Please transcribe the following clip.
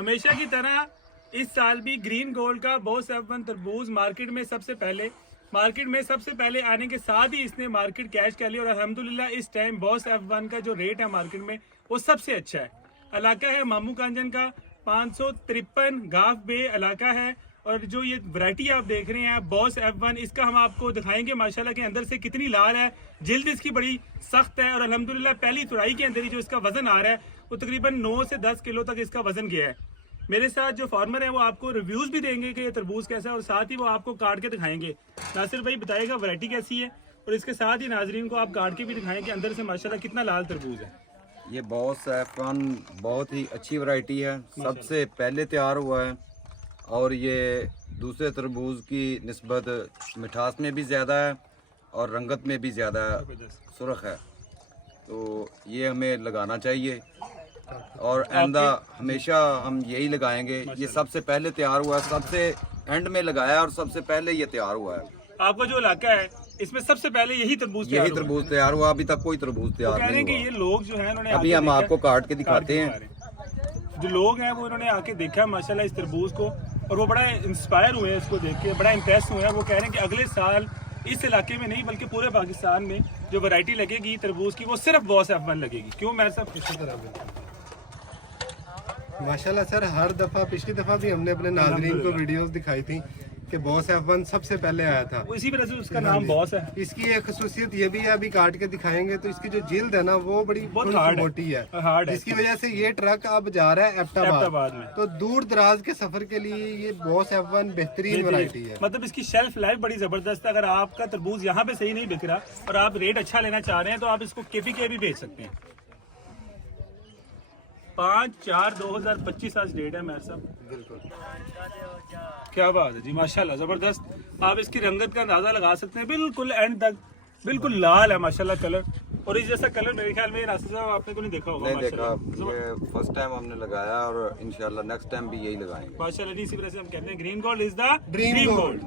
हमेशा की तरह इस साल भी ग्रीन गोल्ड का बॉस F1 तरबूज मार्केट में सबसे पहले आने के साथ ही इसने मार्केट कैच कर लिया और अल्हम्दुलिल्लाह इस टाइम बॉस F1 का जो रेट है मार्केट में वो सबसे अच्छा है। इलाका है मामू कांजन का 553 गाफ बे इलाका है। और जो ये वैरायटी आप देख रहे हैं बॉस F1, इसका हम आपको दिखाएंगे माशाल्लाह के अंदर से कितनी लाल है, जिल्द इसकी बड़ी सख्त है और अल्हम्दुलिल्लाह पहली तुड़ाई के अंदर ही जो इसका वजन आ रहा है वो तकरीबन 9 से 10 किलो तक इसका वजन गया है। मेरे साथ जो फार्मर है वो आपको रिव्यूज भी देंगे कि ये तरबूज कैसा है और साथ ही वो आपको काट के दिखाएंगे। नासिर भाई बताएगा वैरायटी कैसी है और इसके साथ ही नाजरीन को आप काट के भी दिखाएं कि अंदर से माशाल्लाह कितना लाल तरबूज है। ये बॉस F1 बहुत ही अच्छी वैरायटी है, सबसे पहले तैयार हुआ है और ये दूसरे तरबूज की निस्बत मिठास में भी ज़्यादा है और रंगत में भी ज़्यादा सुर्ख है, तो ये हमें लगाना चाहिए और आइंदा हमेशा हम यही लगाएंगे। ये सबसे पहले तैयार हुआ है, सबसे एंड में लगाया है और सबसे पहले ये तैयार हुआ है। आपका जो इलाका है इसमें सबसे पहले यही तरबूज तैयार हुआ, अभी तक कोई तरबूज तैयार नहीं हुआ। ये लोग जो है इन्होंने अभी हम आपको काट के दिखाते हैं। जो लोग हैं वो इन्होंने आके देखा माशाल्लाह इस तरबूज को और वो बड़ा इंस्पायर हुए हैं इसको देख के, बड़ा इम्प्रेस हुए हैं। वो कह रहे हैं कि अगले साल इस इलाके में नहीं बल्कि पूरे पाकिस्तान में जो वैरायटी लगेगी तरबूज की वो सिर्फ बॉस F1 लगेगी। क्यों मेरे साथ इसी तरह माशाल्लाह सर, हर दफ़ा पिछली दफ़ा भी हमने अपने नाज़रीन को वीडियोस दिखाई थी कि बॉस F1 सबसे पहले आया था, वो इसी वजह से उसका नाम बॉस है। इसकी एक खसूसियत ये भी है, अभी काट के दिखाएंगे तो इसकी जो जिल्द है ना वो बड़ी मोटी है, जिसकी वजह से ये ट्रक अब जा रहा है एबटाबाद में। तो दूर दराज के सफर के लिए ये बॉस F1 बेहतरीन वैरायटी है। मतलब इसकी शेल्फ लाइफ बड़ी जबरदस्त है। अगर आपका तरबूज यहाँ पे सही नहीं बिक रहा और आप रेट अच्छा लेना चाह रहे हैं तो आप इसको KPK भी बेच सकते हैं। 5/4/2025 आज डेट है मेरे साहब। बिल्कुल क्या बात है जी, माशाल्लाह जबरदस्त। आप इसकी रंगत का अंदाजा लगा सकते हैं, बिल्कुल एंड तक बिल्कुल लाल है माशाल्लाह कलर। और इस जैसा कलर मेरे ख्याल में नासिर साहब आपने तो नहीं देखा होगा। नहीं देखा, ये फर्स्ट टाइम हमने लगाया और इंशाल्लाह नेक्स्ट टाइम भी यही लगाएंगे माशाल्लाह। इसी वजह से हम कहते हैं green gold is the dream gold.